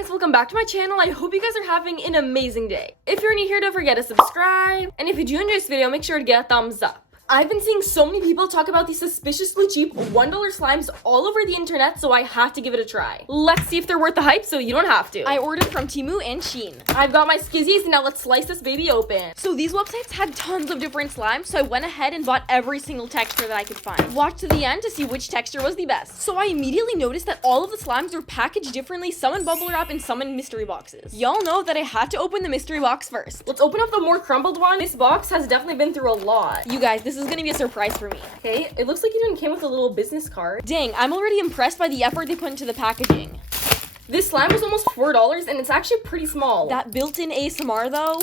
guys, welcome back to my channel. I hope you guys are having an amazing day. If you're new here, don't forget to subscribe. And if you do enjoy this video, make sure to get a thumbs up. I've been seeing so many people talk about these suspiciously cheap $1 slimes all over the internet, so I had to give it a try. Let's see if they're worth the hype so you don't have to. I ordered from TEMU and Shein. I've got my skizzies, now let's slice this baby open. So these websites had tons of different slimes, so I went ahead and bought every single texture that I could find. Watch to the end to see which texture was the best. So I immediately noticed that all of the slimes were packaged differently, some in bubble wrap and some in mystery boxes. Y'all know that I had to open the mystery box first. Let's open up the more crumbled one. This box has definitely been through a lot. You guys, this is gonna be a surprise for me. Okay, it looks like it even came with a little business card. Dang, I'm already impressed by the effort they put into the packaging. This slime was almost $4 and it's actually pretty small. That built-in ASMR though.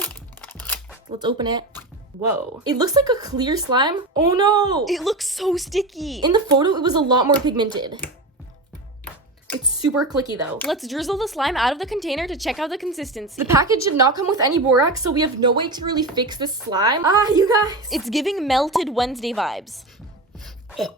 Let's open it. Whoa. It looks like a clear slime. Oh no! It looks so sticky. In the photo, it was a lot more pigmented. It's super clicky though. Let's drizzle the slime out of the container to check out the consistency. The package did not come with any borax, so we have no way to really fix this slime. You guys. It's giving melted Wednesday vibes.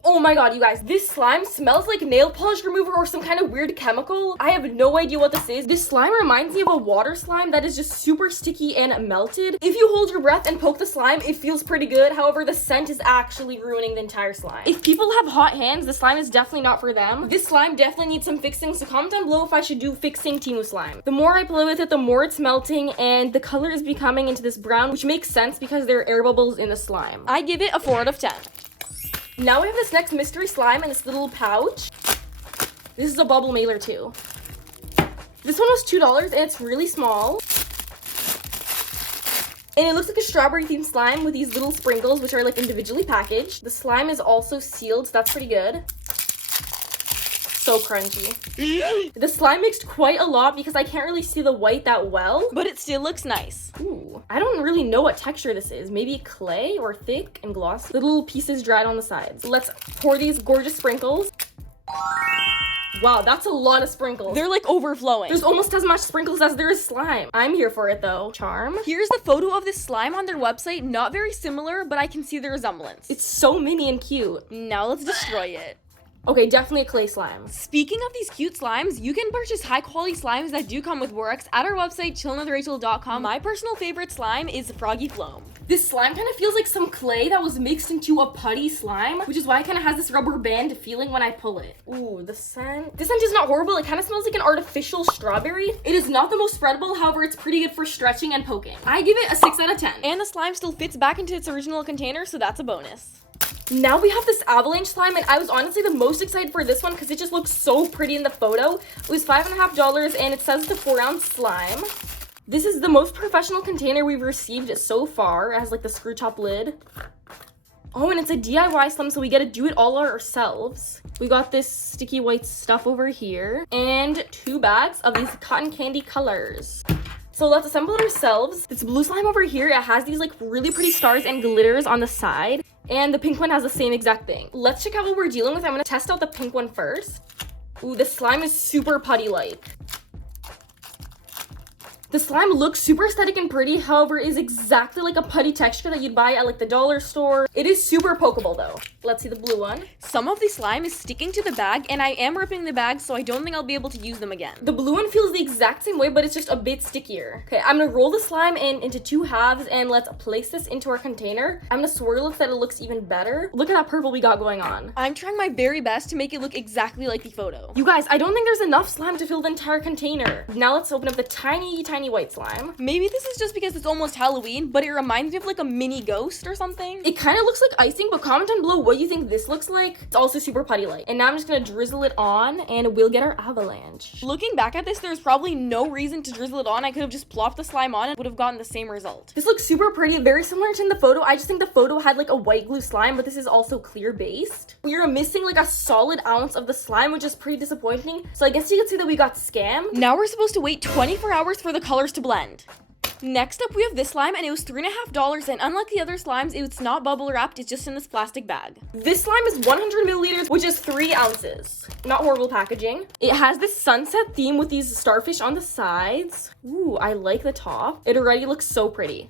Oh my god, you guys, this slime smells like nail polish remover or some kind of weird chemical. I have no idea what this is. This slime reminds me of a water slime that is just super sticky and melted. If you hold your breath and poke the slime, it feels pretty good. However, the scent is actually ruining the entire slime. If people have hot hands, the slime is definitely not for them. This slime definitely needs some fixing, so comment down below if I should do fixing TEMU slime. The more I play with it, the more it's melting, and the color is becoming into this brown, which makes sense because there are air bubbles in the slime. I give it a 4 out of 10. Now we have this next mystery slime in this little pouch. This is a bubble mailer too. This one was $2 and it's really small. And it looks like a strawberry themed slime with these little sprinkles, which are like individually packaged. The slime is also sealed, so that's pretty good. So crunchy. The slime mixed quite a lot because I can't really see the white that well, but it still looks nice. Ooh, I don't really know what texture this is. Maybe clay or thick and glossy. The little pieces dried on the sides. Let's pour these gorgeous sprinkles. Wow, that's a lot of sprinkles. They're like overflowing. There's almost as much sprinkles as there is slime. I'm here for it though. Charm. Here's the photo of this slime on their website. Not very similar, but I can see the resemblance. It's so mini and cute. Now let's destroy it. Okay, definitely a clay slime. Speaking of these cute slimes, you can purchase high quality slimes that do come with borax at our website, chillinwithrachel.com. My personal favorite slime is Froggy Floam. This slime kind of feels like some clay that was mixed into a putty slime, which is why it kind of has this rubber band feeling when I pull it. Ooh, the scent. This scent is not horrible. It kind of smells like an artificial strawberry. It is not the most spreadable, however, it's pretty good for stretching and poking. I give it a 6 out of 10. And the slime still fits back into its original container, so that's a bonus. Now we have this avalanche slime, and I was honestly the most excited for this one because it just looks so pretty in the photo. It was $5.50 and it says it's a 4-ounce slime. This is the most professional container we've received so far. It has like the screw top lid. Oh, and it's a DIY slime, so we get to do it all ourselves. We got this sticky white stuff over here and 2 bags of these cotton candy colors. So let's assemble it ourselves. This blue slime over here, it has these like really pretty stars and glitters on the side. And the pink one has the same exact thing. Let's check out what we're dealing with. I'm gonna test out the pink one first. Ooh, the slime is super putty-like. The slime looks super aesthetic and pretty, however, is exactly like a putty texture that you'd buy at like the dollar store. It is super pokeable though. Let's see the blue one. Some of the slime is sticking to the bag, and I am ripping the bag, so I don't think I'll be able to use them again. The blue one feels the exact same way, but it's just a bit stickier. Okay, I'm gonna roll the slime into 2 halves, and let's place this into our container. I'm gonna swirl it so that it looks even better. Look at that purple we got going on. I'm trying my very best to make it look exactly like the photo. You guys, I don't think there's enough slime to fill the entire container. Now let's open up the tiny white slime. Maybe this is just because it's almost Halloween, but it reminds me of like a mini ghost or something. It kind of looks like icing, but comment down below what you think this looks like. It's also super putty-like. And now I'm just gonna drizzle it on and we'll get our avalanche. Looking back at this, there's probably no reason to drizzle it on. I could have just plopped the slime on and would have gotten the same result. This looks super pretty, very similar to in the photo. I just think the photo had like a white glue slime, but this is also clear based. We are missing like a solid ounce of the slime, which is pretty disappointing. So I guess you could say that we got scammed. Now we're supposed to wait 24 hours for the colors to blend. Next up, we have this slime, and it was $3.50, and unlike the other slimes, it's not bubble wrapped, it's just in this plastic bag. This slime is 100 milliliters, which is 3 ounces. Not horrible packaging. It has this sunset theme with these starfish on the sides. Ooh, I like the top. It already looks so pretty.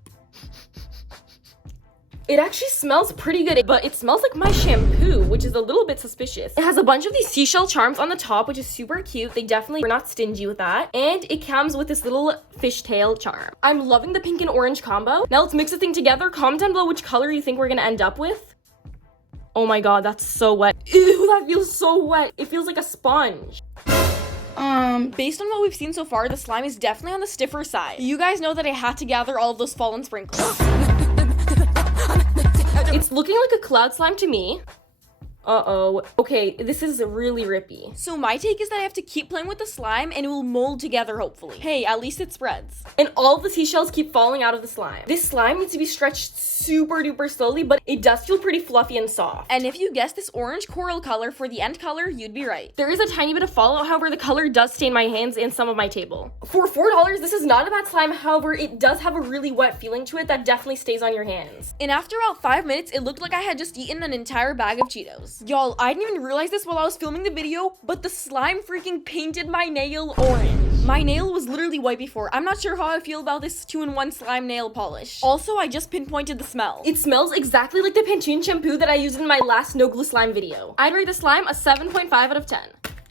It actually smells pretty good, but it smells like my shampoo, which is a little bit suspicious. It has a bunch of these seashell charms on the top, which is super cute. They definitely were not stingy with that. And it comes with this little fishtail charm. I'm loving the pink and orange combo. Now let's mix the thing together. Comment down below which color you think we're gonna end up with. Oh my god, that's so wet. Ew, that feels so wet. It feels like a sponge. Based on what we've seen so far, the slime is definitely on the stiffer side. You guys know that I had to gather all of those fallen sprinkles. It's looking like a cloud slime to me. Uh-oh. Okay, this is really rippy. So my take is that I have to keep playing with the slime and it will mold together, hopefully. Hey, at least it spreads. And all of the seashells keep falling out of the slime. This slime needs to be stretched super duper slowly, but it does feel pretty fluffy and soft. And if you guessed this orange coral color for the end color, you'd be right. There is a tiny bit of fallout, however, the color does stain my hands and some of my table. For $4, this is not a bad slime, however, it does have a really wet feeling to it that definitely stays on your hands. And after about 5 minutes, it looked like I had just eaten an entire bag of Cheetos. Y'all, I didn't even realize this while I was filming the video, but the slime freaking painted my nail orange. My nail was literally white before. I'm not sure how I feel about this 2-in-1 slime nail polish. Also, I just pinpointed the smell. It smells exactly like the Pantene shampoo that I used in my last no glue slime video. I'd rate the slime a 7.5 out of 10.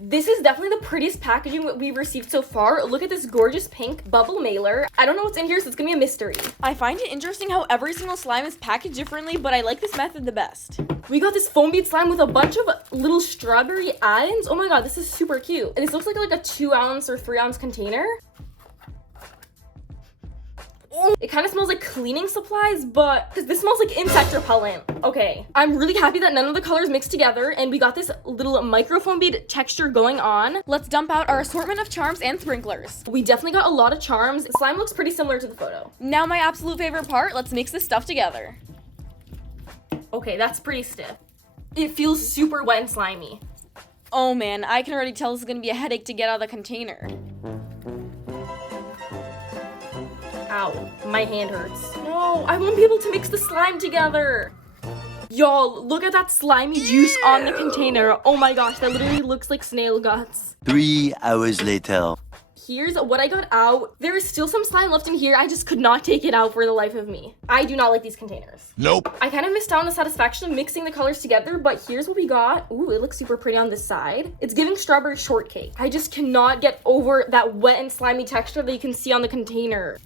This is definitely the prettiest packaging that we've received so far. Look at this gorgeous pink bubble mailer. I don't know what's in here, so it's gonna be a mystery. I find it interesting how every single slime is packaged differently, but I like this method the best. We got this foam bead slime with a bunch of little strawberry add-ins. Oh my god, this is super cute. And this looks like a 2-ounce or 3-ounce container. It kind of smells like cleaning supplies, but because this smells like insect repellent. Okay, I'm really happy that none of the colors mixed together and we got this little microfoam bead texture going on. Let's dump out our assortment of charms and sprinklers. We definitely got a lot of charms. Slime looks pretty similar to the photo. Now my absolute favorite part, let's mix this stuff together. Okay, that's pretty stiff. It feels super wet and slimy. Oh man, I can already tell this is gonna be a headache to get out of the container. Ow, my hand hurts. No, I won't be able to mix the slime together. Y'all, look at that slimy juice on the container. Oh my gosh, that literally looks like snail guts. 3 hours later. Here's what I got out. There is still some slime left in here. I just could not take it out for the life of me. I do not like these containers. Nope. I kind of missed out on the satisfaction of mixing the colors together, but here's what we got. Ooh, it looks super pretty on this side. It's giving strawberry shortcake. I just cannot get over that wet and slimy texture that you can see on the container.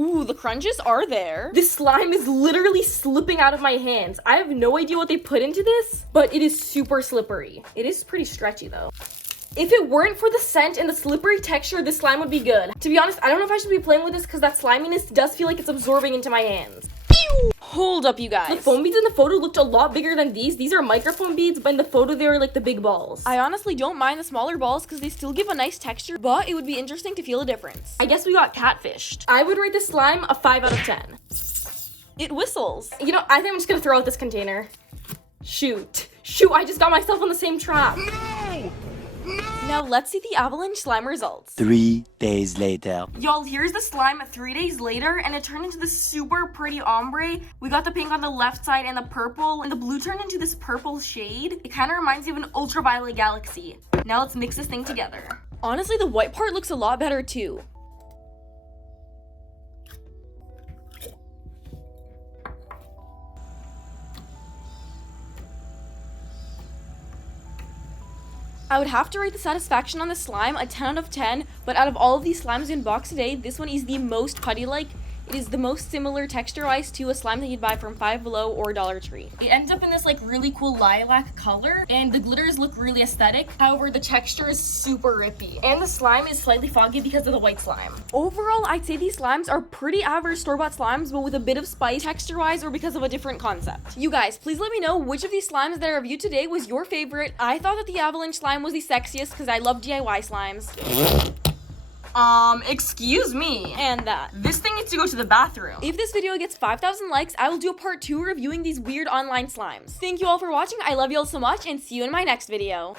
Ooh, the crunches are there. This slime is literally slipping out of my hands. I have no idea what they put into this, but it is super slippery. It is pretty stretchy though. If it weren't for the scent and the slippery texture, this slime would be good. To be honest, I don't know if I should be playing with this because that sliminess does feel like it's absorbing into my hands. Pew! Hold up, you guys. The foam beads in the photo looked a lot bigger than these. These are microfoam beads, but in the photo they were like the big balls. I honestly don't mind the smaller balls because they still give a nice texture, but it would be interesting to feel a difference. I guess we got catfished. I would rate this slime a 5 out of 10. It whistles. You know, I think I'm just gonna throw out this container. Shoot, I just got myself on the same trap. No! Now let's see the avalanche slime results. 3 days later. Y'all, here's the slime 3 days later, and it turned into this super pretty ombre. We got the pink on the left side and the purple, and the blue turned into this purple shade. It kind of reminds me of an ultraviolet galaxy. Now let's mix this thing together. Honestly, the white part looks a lot better too. I would have to rate the satisfaction on the slime a 10 out of 10, but out of all of these slimes in box today, this one is the most putty-like. It is the most similar texture-wise to a slime that you'd buy from Five Below or Dollar Tree. It ends up in this like really cool lilac color, and the glitters look really aesthetic. However, the texture is super rippy, and the slime is slightly foggy because of the white slime. Overall, I'd say these slimes are pretty average store-bought slimes, but with a bit of spice texture-wise or because of a different concept. You guys, please let me know which of these slimes that I reviewed today was your favorite. I thought that the avalanche slime was the sexiest because I love DIY slimes. Excuse me. And that. This thing needs to go to the bathroom. If this video gets 5,000 likes, I will do a part 2 reviewing these weird online slimes. Thank you all for watching. I love you all so much, and see you in my next video.